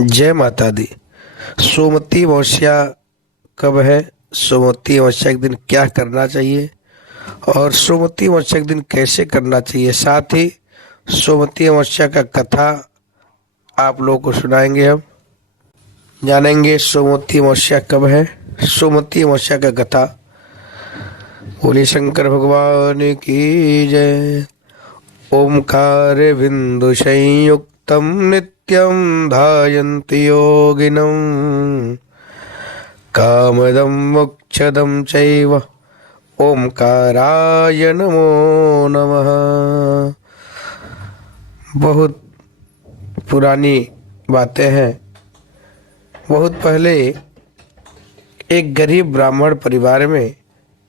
जय माता दी। सोमवती अमावस्या कब है? सोमवती अमावस्या के दिन क्या करना चाहिए और सोमवती अमावस्या के दिन कैसे करना चाहिए, साथ ही सोमवती अमावस्या का कथा आप लोगों को सुनाएंगे। हम जानेंगे सोमवती अमावस्या कब है, सोमवती अमावस्या का कथा। बोले शंकर भगवान की जय। ओमकार बिंदु संयुक्तम नित्यं ध्यायन्ति योगिनम् कामदं मोक्षदं चैव ओमकाराय नमो नमः। बहुत पुरानी बातें हैं। बहुत पहले एक गरीब ब्राह्मण परिवार में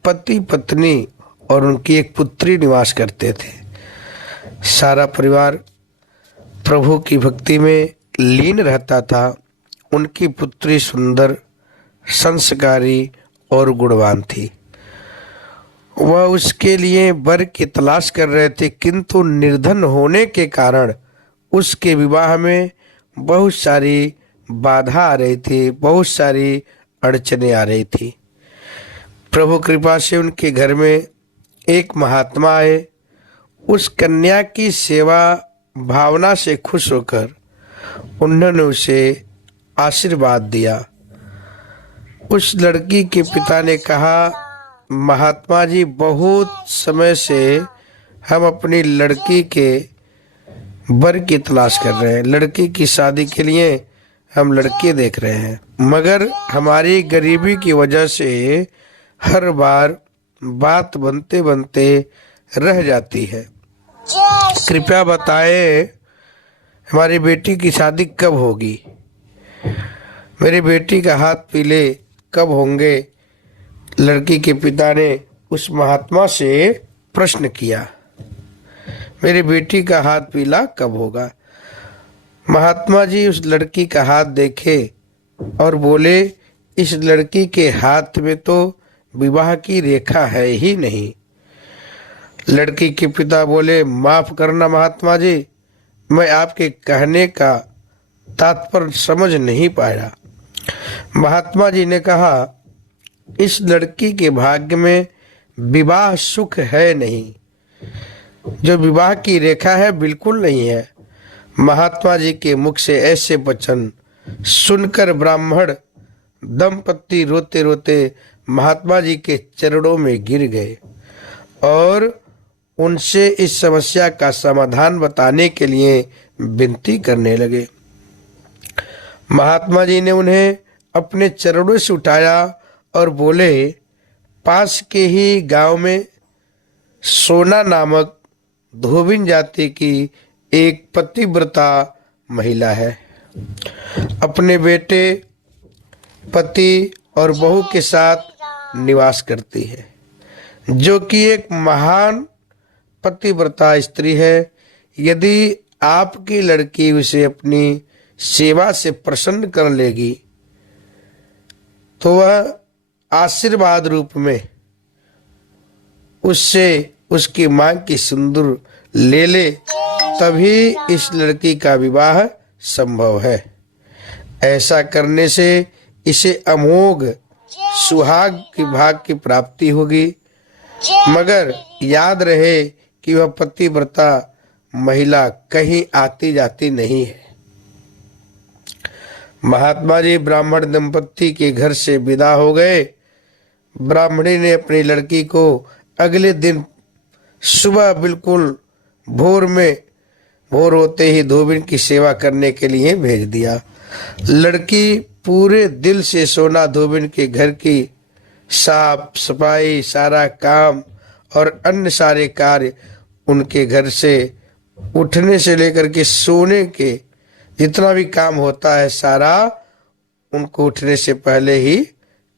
पति पत्नी और उनकी एक पुत्री निवास करते थे। सारा परिवार प्रभु की भक्ति में लीन रहता था। उनकी पुत्री सुंदर, संस्कारी और गुणवान थी। वह उसके लिए वर की तलाश कर रहे थे, किंतु निर्धन होने के कारण उसके विवाह में बहुत सारी बाधा आ रही थी, बहुत सारी अड़चने आ रही थी। प्रभु कृपा से उनके घर में एक महात्मा आए। उस कन्या की सेवा भावना से खुश होकर उन्होंने उसे आशीर्वाद दिया। उस लड़की के पिता ने कहा, महात्मा जी, बहुत समय से हम अपनी लड़की के वर की तलाश कर रहे हैं। लड़की की शादी के लिए हम लड़के देख रहे हैं, मगर हमारी गरीबी की वजह से हर बार बात बनते बनते रह जाती है। कृपया बताएं, हमारी बेटी की शादी कब होगी? मेरी बेटी का हाथ पीले कब होंगे? लड़की के पिता ने उस महात्मा से प्रश्न किया, मेरी बेटी का हाथ पीला कब होगा? महात्मा जी उस लड़की का हाथ देखे और बोले, इस लड़की के हाथ में तो विवाह की रेखा है ही नहीं। लड़की के पिता बोले, माफ करना महात्मा जी, मैं आपके कहने का तात्पर्य समझ नहीं पाया। महात्मा जी ने कहा, इस लड़की के भाग्य में विवाह सुख है नहीं, जो विवाह की रेखा है बिल्कुल नहीं है। महात्मा जी के मुख से ऐसे वचन सुनकर ब्राह्मण दंपत्ति रोते रोते महात्मा जी के चरणों में गिर गए और उनसे इस समस्या का समाधान बताने के लिए विनती करने लगे। महात्मा जी ने उन्हें अपने चरणों से उठाया और बोले, पास के ही गांव में सोना नामक धोबिन जाति की एक पतिव्रता महिला है। अपने बेटे, पति और बहू के साथ निवास करती है, जो कि एक महान पतिव्रता स्त्री है। यदि आपकी लड़की उसे अपनी सेवा से प्रसन्न कर लेगी तो वह आशीर्वाद रूप में उससे उसकी मांग की सिंदूर ले ले, तभी इस लड़की का विवाह संभव है। ऐसा करने से इसे अमोघ सुहाग की भाग की प्राप्ति होगी, मगर याद रहे कि वह पतिव्रता महिला कहीं आती जाती नहीं है। महात्मा जी ब्राह्मण दंपत्ति के घर से विदा हो गए। ब्राह्मणी ने अपनी लड़की को अगले दिन सुबह बिल्कुल भोर होते ही धोबिन की सेवा करने के लिए भेज दिया। लड़की पूरे दिल से सोना धोबिन के घर की साफ सफाई, सारा काम और अन्य सारे कार्य उनके घर से उठने से लेकर के सोने के जितना भी काम होता है सारा उनको उठने से पहले ही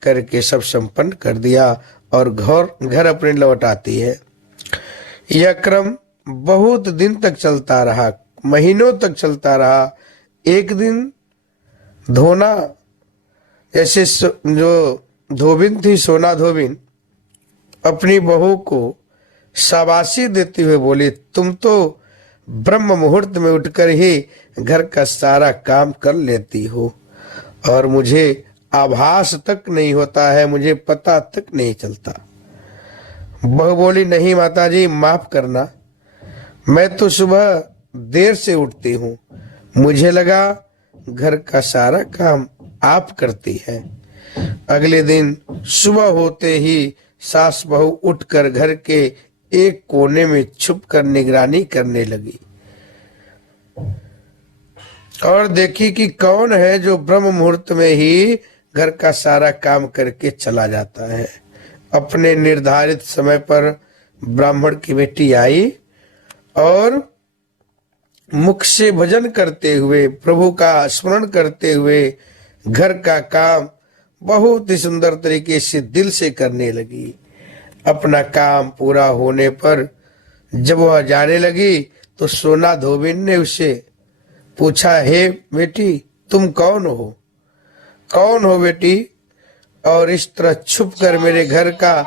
करके सब संपन्न कर दिया और घर अपने लौट आती है। यह क्रम बहुत दिन तक चलता रहा, महीनों तक चलता रहा। एक दिन धोना जैसे जो धोबिन थी, सोना धोबिन, अपनी बहू को शाबाशी देते हुए बोली, तुम तो ब्रह्म मुहूर्त में उठकर ही घर का सारा काम कर लेती हो और मुझे आभास तक नहीं होता है, मुझे पता तक नहीं चलता। बहू बोली, नहीं माताजी, माफ करना, मैं तो सुबह देर से उठती हूँ, मुझे लगा घर का सारा काम आप करती है। अगले दिन सुबह होते ही सास बहू उठकर घर के एक कोने में छुपकर निगरानी करने लगी और देखी कि कौन है जो ब्रह्म मुहूर्त में ही घर का सारा काम करके चला जाता है। अपने निर्धारित समय पर ब्राह्मण की बेटी आई और मुख से भजन करते हुए, प्रभु का स्मरण करते हुए घर का काम बहुत ही सुंदर तरीके से दिल से करने लगी। अपना काम पूरा होने पर जब वह जाने लगी तो सोना धोबिन ने उसे पूछा, हे बेटी, तुम कौन हो? कौन हो बेटी, और इस तरह छुप कर मेरे घर का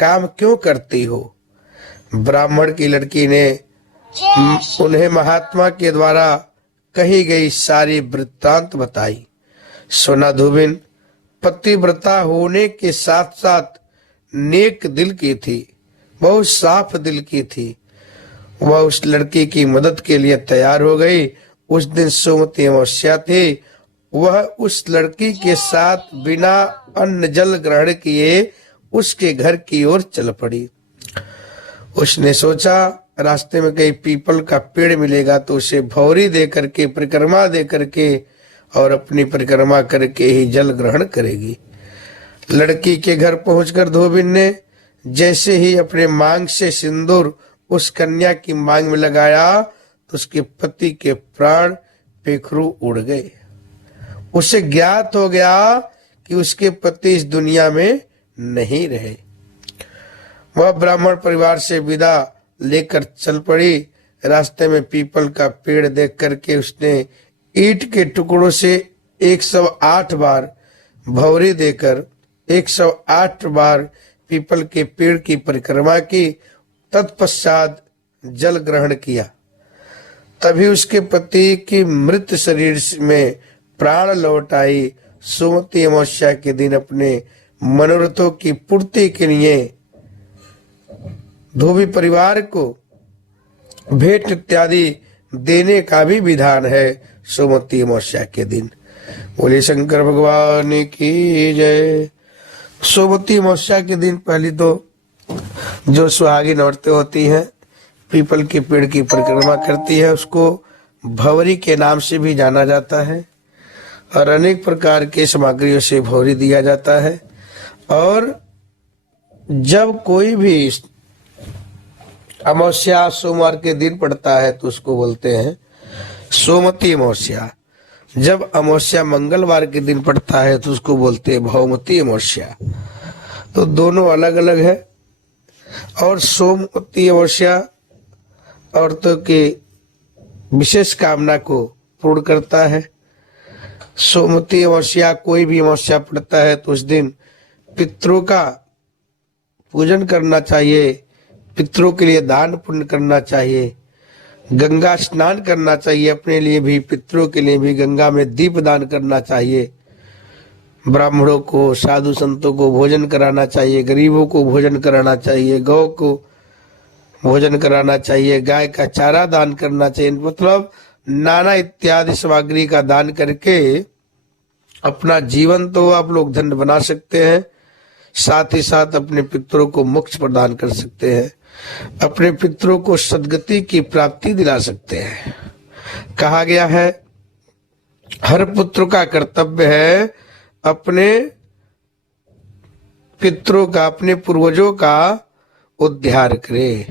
काम क्यों करती हो? ब्राह्मण की लड़की ने उन्हें महात्मा के द्वारा कही गई सारी वृत्तांत बताई। सोना धोबिन पतिव्रता होने के साथ साथ नेक दिल की थी, बहुत साफ दिल की थी। वह उस लड़की की मदद के लिए तैयार हो गई। उस दिन सोमवती अमावस्या थी। वह उस लड़की के साथ बिना अन्न जल ग्रहण किए उसके घर की ओर चल पड़ी। उसने सोचा रास्ते में कहीं पीपल का पेड़ मिलेगा तो उसे भौरी दे करके, परिक्रमा दे करके और अपनी परिक्रमा करके ही जल ग्रहण करेगी। लड़की के घर पहुंचकर धोबिन ने जैसे ही अपने मांग से सिंदूर उस कन्या की मांग में लगाया तो उसके पति के प्राण पेखरू उड़ गए। उसे ज्ञात हो गया कि उसके पति इस दुनिया में नहीं रहे। वह ब्राह्मण परिवार से विदा लेकर चल पड़ी। रास्ते में पीपल का पेड़ देख करके उसने ईंट के टुकड़ों से 108 बार भौरी देकर 108 बार पीपल के पेड़ की परिक्रमा की। तत्पश्चात जल ग्रहण किया। तभी उसके पति की मृत शरीर में प्राण लौट आई। सोमवती अमावस्या के दिन अपने मनोरथों की पूर्ति के लिए धोबी परिवार को भेंट इत्यादि देने का भी विधान है सोमवती अमावस्या के दिन। बोले शंकर भगवान की जय। सोमवती अमावस्या के दिन पहली तो जो सुहागिन औरतें होती हैं पीपल के पेड़ की परिक्रमा करती है, उसको भंवरी के नाम से भी जाना जाता है और अनेक प्रकार के सामग्रियों से भंवरी दिया जाता है। और जब कोई भी अमावस्या सोमवार के दिन पड़ता है तो उसको बोलते हैं सोमवती अमावस्या। जब अमावस्या मंगलवार के दिन पड़ता है तो उसको बोलते हैं भौमती अमावस्या। तो दोनों अलग अलग है। और सोमवती अमावस्या औरतों के विशेष कामना को पूर्ण करता है। सोमवती अमावस्या कोई भी अमावस्या पड़ता है तो उस दिन पितरों का पूजन करना चाहिए, पितरों के लिए दान पुण्य करना चाहिए, गंगा स्नान करना चाहिए, अपने लिए भी पितरों के लिए भी गंगा में दीप दान करना चाहिए, ब्राह्मणों को साधु संतों को भोजन कराना चाहिए, गरीबों को भोजन कराना चाहिए, गौ को भोजन कराना चाहिए, गाय का चारा दान करना चाहिए। मतलब नाना इत्यादि सामग्री का दान करके अपना जीवन तो आप लोग धन्य बना सकते हैं, साथ ही साथ अपने पितरों को मोक्ष प्रदान कर सकते हैं, अपने पितरों को सद्गति की प्राप्ति दिला सकते हैं। कहा गया है हर पुत्र का कर्तव्य है अपने पितरों का, अपने पूर्वजों का उद्धार करे,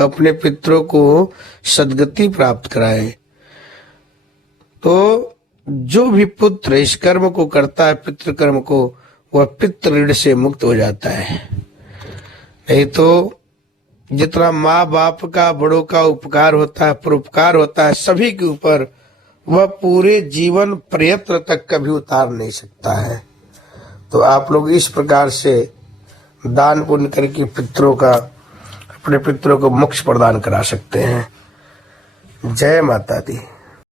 अपने पितरों को सद्गति प्राप्त कराए। तो जो भी पुत्र इस कर्म को करता है, पितृ कर्म को, वह पितृ ऋण से मुक्त हो जाता है। नहीं तो जितना माँ बाप का, बड़ों का उपकार होता है, परोपकार होता है सभी के ऊपर, वह पूरे जीवन प्रयत्न तक कभी उतार नहीं सकता है। तो आप लोग इस प्रकार से दान पुण्य करके पितरों का, अपने पितरों को मोक्ष प्रदान करा सकते हैं। जय माता दी।